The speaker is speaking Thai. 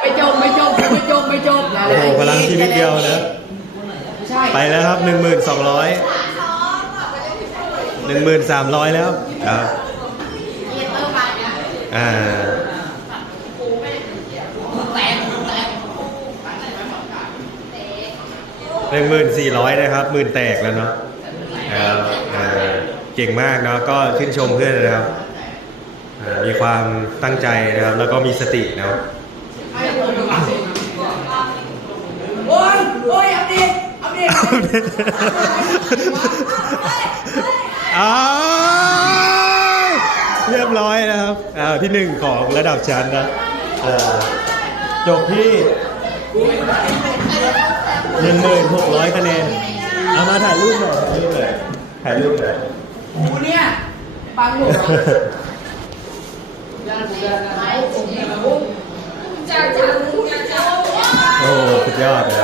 ไม่จบโอ้โหพลังชีวิตเดียวนะไปแล้วครับ1200 แล้วครับ1400นะครับหมื่นแตกแล้วเนาะเก่งมากเนาะก็ชื่นชมเพื่อนนะครับมีความตั้งใจนะครับแล้วก็มีสตินะครับโอ้ยเอาดิเรียบร้อยนะครับที่หนึ่งของระดับชั้นนะจบที่1600 คะแนนเอามาถ่ายรูปหน่อยกูเนี่ยปังหมดโอ้สุดยอดเลย